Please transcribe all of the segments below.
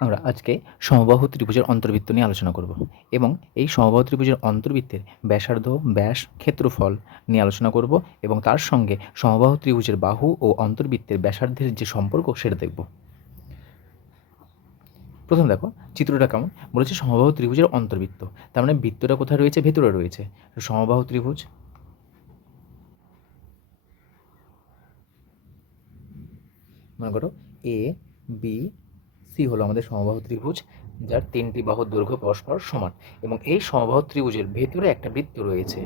আমরা আজকে সমবাহু ত্রিভুজের অন্তর্বৃত্ত নিয়ে আলোচনা করব এবং এই সমবাহু ত্রিভুজের অন্তর্বৃত্তের ব্যাসার্ধ, ব্যাস, ক্ষেত্রফল নিয়ে আলোচনা করব এবং তার সঙ্গে সমবাহু ত্রিভুজের বাহু ও অন্তর্বৃত্তের ব্যাসার্ধের যে সম্পর্ক সেটা দেখব। প্রথম দেখো, চিত্রটা কেমন? বলেছে সমবাহু ত্রিভুজের অন্তর্বৃত্ত। তার মানে বৃত্তটা কোথায় রয়েছে? ভেতরে রয়েছে। সমবাহু ত্রিভুজ। মনে করো এ বি সি হলো আমাদের সমবাহু ত্রিভুজ, যার তিনটি বাহুর দৈর্ঘ্য পরস্পর সমান এবং এই সমবাহু ত্রিভুজের ভেতরে একটা বৃত্ত রয়েছে।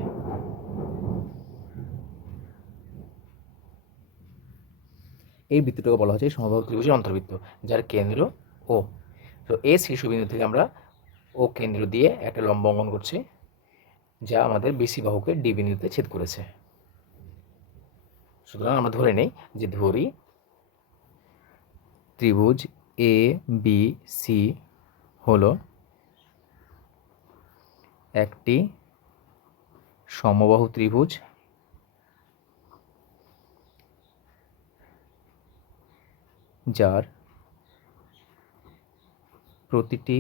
এই বৃত্তটাকে বলা হচ্ছে সমবাহু ত্রিভুজের অন্তর্বৃত্ত, যার কেন্দ্র ও তো এ শীর্ষবিন্দু থেকে আমরা ও কেন্দ্র দিয়ে একটা লম্ব অঙ্কন করছি, যা আমাদের বিসি বাহুকে ডি বিন্দুতে ছেদ করেছে। সুতরাং আমরা ধরে নেই যে ধরি ত্রিভুজ এ বি সি হলো একটি সমবাহু ত্রিভুজ। যার প্রতিটি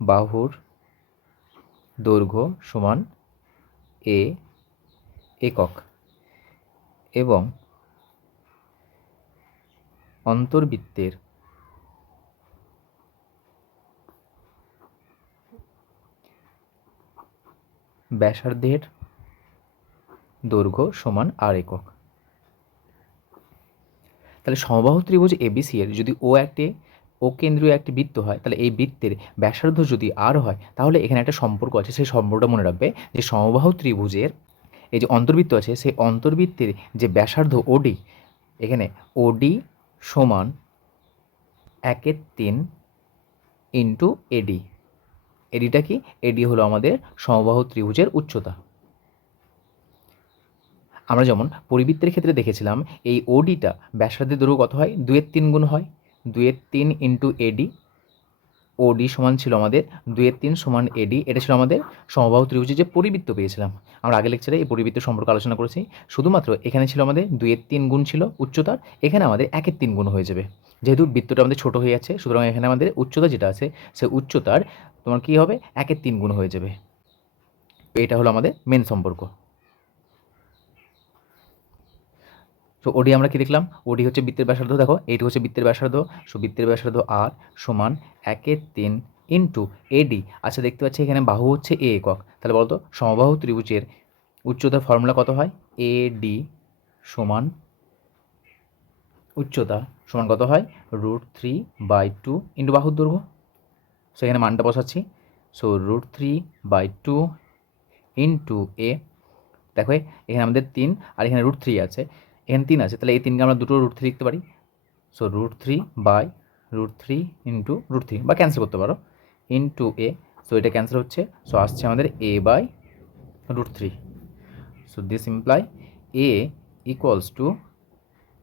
বাহুর দৈর্ঘ্য সমান এ একক এবং অন্তর্বৃত্তের। ব্যাসার্ধের দৈর্ঘ্য সমান আর একক। তাহলে সমবাহু ত্রিভুজ এবিসি এর যদি ও একটি ও কেন্দ্রীয় একটি বৃত্ত হয়, তাহলে এই বৃত্তের ব্যাসার্ধ যদি আর হয়, তাহলে এখানে একটা সম্পর্ক আছে, সেই সম্পর্কটা মনে রাখবে যে সমবাহু ত্রিভুজের এই যে অন্তর্বৃত্ত আছে, সেই অন্তর্বৃত্তের যে ব্যাসার্ধ ওডি এখানে ওডি সমান একের তিন ইন্টু এডি এডিটা কি? এডি হলো আমাদের সমবাহু ত্রিভুজের উচ্চতা। আমরা যেমন পরিবৃত্তের ক্ষেত্রে দেখেছিলাম, এই ওডিটা ব্যাসার্ধের দৈর্ঘ্য কত হয়? দুয়ের তিন গুণ হয়। দুয়ের তিন ইন্টু এডি ওডি সমান ছিল আমাদের দুয়ের তিন সমান এডি এটা ছিল আমাদের সমবাহু ত্রিভুজের যে পরিবৃত্ত পেয়েছিলাম। আমরা আগে লেকচারে এই পরিবৃত্ত সম্পর্কে আলোচনা করেছি। শুধুমাত্র এখানে ছিল আমাদের দুয়ের তিন গুণ ছিল উচ্চতার, এখানে আমাদের একের তিন গুণ হয়ে যাবে। যেহেতু বৃত্তটা আমাদের ছোট হয়ে যাচ্ছে, সুতরাং এখানে আমাদের উচ্চতা যেটা আছে, সে উচ্চতার তোমার কী হবে? একের তিন গুণ হয়ে যাবে। এটা হলো আমাদের মেন সম্পর্ক। তো ওডি আমরা কি দেখলাম? ওডি হচ্ছে বৃত্তের ব্যাসার্ধ, দেখো এইটি হচ্ছে বৃত্তের ব্যাসার্ধ সো বৃত্তের ব্যাসার্ধ আর সমান একের তিন ইন্টু এডি আচ্ছা দেখতে পাচ্ছি এখানে বাহু হচ্ছে এ একক। তাহলে বলতো, সমবাহু ত্রিভুজের উচ্চতার ফর্মুলা কত হয়? এ ডি সমান উচ্চতা সমান কত হয়? Root three by two into বাহুর দৈর্ঘ্য। সো এখানে মানটা বসাচ্ছি। So root three by two into A দেখো এখানে আমাদের তিন, আর এখানে রুট থ্রি আছে। এখানে তিন আছে, তাহলে এই তিনকে আমরা দুটো রুট থ্রি লিখতে পারি। So root three by root three into root three বা ক্যান্সেল করতে পারো। ইন্টু এ সো এটা ক্যান্সেল হচ্ছে। সো আসছে আমাদের A by root three so this imply A equals two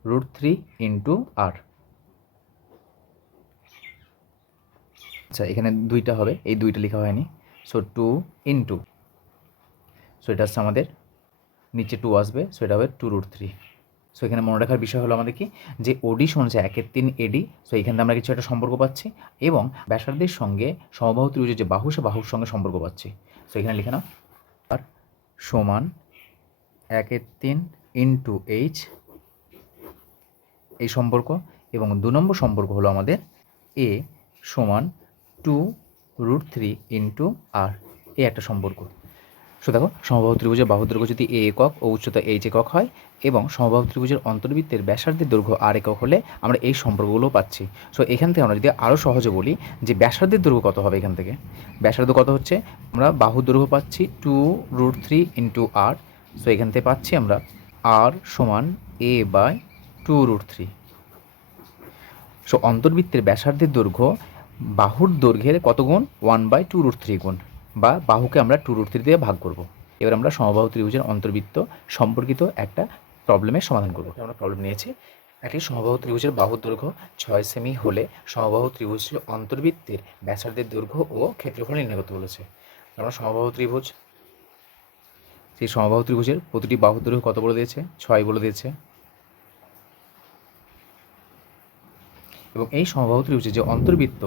root three into R আচ্ছা এখানে দুইটা হবে, এই দুইটা লেখা হয়নি। সো টু ইন্টু সো এটা হচ্ছে আমাদের, নিচে টু আসবে সো এটা হবে টু রুট থ্রি সো এখানে মনে রাখার বিষয় হলো আমাদের কি? যে ওডি হচ্ছে একের তিন এডি সো এখান আমরা কিছু একটা সম্পর্ক পাচ্ছি এবং ব্যাসার্ধের সঙ্গে সমবাহু ত্রিভুজের যে বাহু, সে বাহুর সঙ্গে সম্পর্ক পাচ্ছি। সো এখানে লিখে নাও। আর সমান একের তিন ইন্টু এইচ এই সম্পর্ক এবং দু নম্বর সম্পর্ক হলো আমাদের এ সমান two root three into R এই একটা সম্পর্ক। সো দেখো, সমবাহু ত্রিভুজের বাহু দৈর্ঘ্য যদি এ একক ও উচ্চতা এইচ একক হয় এবং সমবাহু ত্রিভুজের অন্তর্বৃত্তের ব্যাসার্ধের দৈর্ঘ্য আর একক হলে আমরা এই সম্পর্কগুলো পাচ্ছি। সো এখান থেকে আমরা যদি আরও সহজে বলি যে ব্যাসার্ধের দৈর্ঘ্য কত হবে এখান থেকে? ব্যাসার্ধ কত হচ্ছে? আমরা বাহু দৈর্ঘ্য পাচ্ছি two root three into R so এখান থেকে পাচ্ছি আমরা আর সমান A by two root three so অন্তর্বৃত্তের ব্যাসার্ধের দৈর্ঘ্য বাহুর দৈর্ঘ্যের কত গুণ? One by two root three গুণ। বা বাহুকে আমরা টু রুট থ্রি দিয়ে ভাগ করব। এবার আমরা সমবাহু ত্রিভুজের অন্তর্বৃত্ত সম্পর্কিত একটা প্রবলেমের সমাধান করব। আমরা প্রবলেম নিয়েছি। একটি সমবাহু ত্রিভুজের বাহুর দৈর্ঘ্য ছয় সেমি হলে সমবাহু ত্রিভুজের অন্তর্বৃত্তের ব্যাসার্ধের দৈর্ঘ্য ও ক্ষেত্রফল নির্ণয় করতে বলেছে। আমরা সমবাহু ত্রিভুজ, সেই সমবাহু ত্রিভুজের প্রতিটি বাহুর দৈর্ঘ্য কত বলে দিয়েছে? ছয় বলে দিয়েছে। এবং এই সমবাহু ত্রিভুজের যে অন্তর্বৃত্ত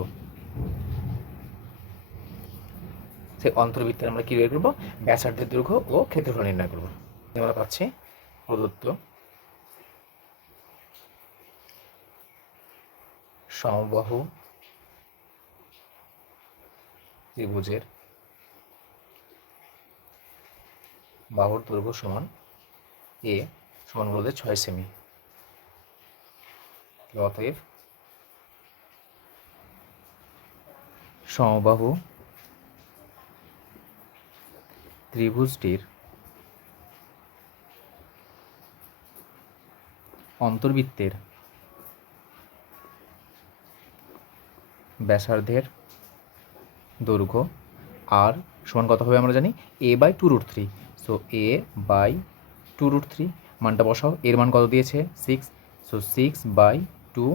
সেই অন্তর্বৃত্তের আমরা কী বের করব? ব্যাসার্ধের দৈর্ঘ্য ও ক্ষেত্রফল নির্ণয় করব। আমরা পাচ্ছি প্রদত্ত সমবাহু ত্রিভুজের বাহুর দৈর্ঘ্য সমান এ সমান বলতে ছয় সেমি। অতএব সমবাহু ত্রিভুজটির অন্তর্বৃত্তের ব্যাসার্ধের দৈর্ঘ্য আর সমান কত হবে আমরা জানি? A by two root three so A by two root three মানটা বসাও। এর মান কত দিয়েছে? Six so six by two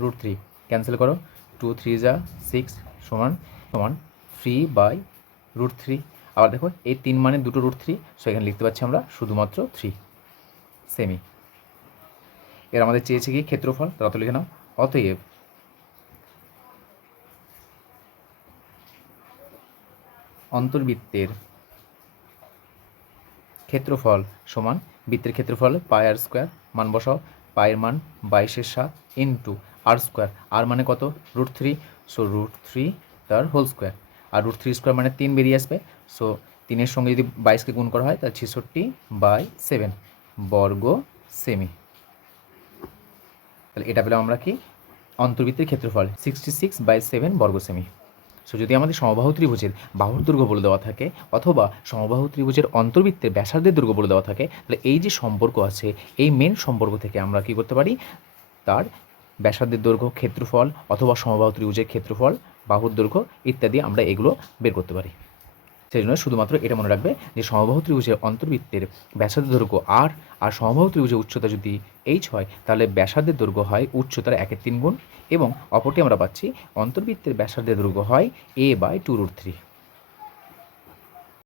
root three cancel করো। টু থ্রি যা সিক্স সমান সমান থ্রি বাই রুট থ্রি আবার দেখো এই তিন মানে দুটো রুট থ্রি সো এখানে লিখতে পারছি আমরা শুধুমাত্র থ্রি সেমি এর আমাদের চেয়েছে কি? ক্ষেত্রফল তারা তো লিখে নাও। অতএব, অন্তর্বৃত্তের ক্ষেত্রফল সমান বৃত্তের ক্ষেত্রফল পাই আর স্কোয়ার মান বসাও পায়ের মান বাইশের সাত ইন্টু আর স্কোয়ার আর মানে কত? Root three so root three তার হোল স্কোয়ার আর রুট থ্রি স্কোয়ার মানে তিন বেরিয়ে আসবে সো তিনের সঙ্গে যদি বাইশকে গুণ করা হয়, তাহলে ছেষট্টি বাই সেভেন বর্গ সেমি। তাহলে এটা পেলাম আমরা কি? অন্তর্বৃত্তের ক্ষেত্রফল সিক্সটি সিক্স বাই সেভেন বর্গ সেমি। সো যদি আমাদের সমবাহু ত্রিভুজের বাহুর দৈর্ঘ্য বলে দেওয়া থাকে, অথবা সমবাহু ত্রিভুজের অন্তর্বৃত্তের ব্যাসার্ধের দৈর্ঘ্য বলে দেওয়া থাকে, তাহলে এই যে সম্পর্ক আছে, এই মেন সম্পর্ক থেকে আমরা কি করতে পারি? তার ব্যাসার্ধের দৈর্ঘ্য ক্ষেত্রফল অথবা সমবাহু ত্রিভুজের ক্ষেত্রফল, বাহুর দৈর্ঘ্য ইত্যাদি আমরা এগুলো বের করতে পারি। সেই জন্য শুধুমাত্র এটা মনে রাখবে যে সমবাহু ত্রিভুজের অন্তর্বৃত্তের ব্যাসাদের দৈর্ঘ্য আর আর সমবাহু ত্রিভুজের উচ্চতা যদি এইচ হয়, তাহলে ব্যাসার্ধের দৈর্ঘ্য হয় উচ্চতার একের তিন গুণ এবং অপরটি আমরা পাচ্ছি অন্তর্বৃত্তের ব্যাসার্ধের দৈর্ঘ্য হয় A by two root three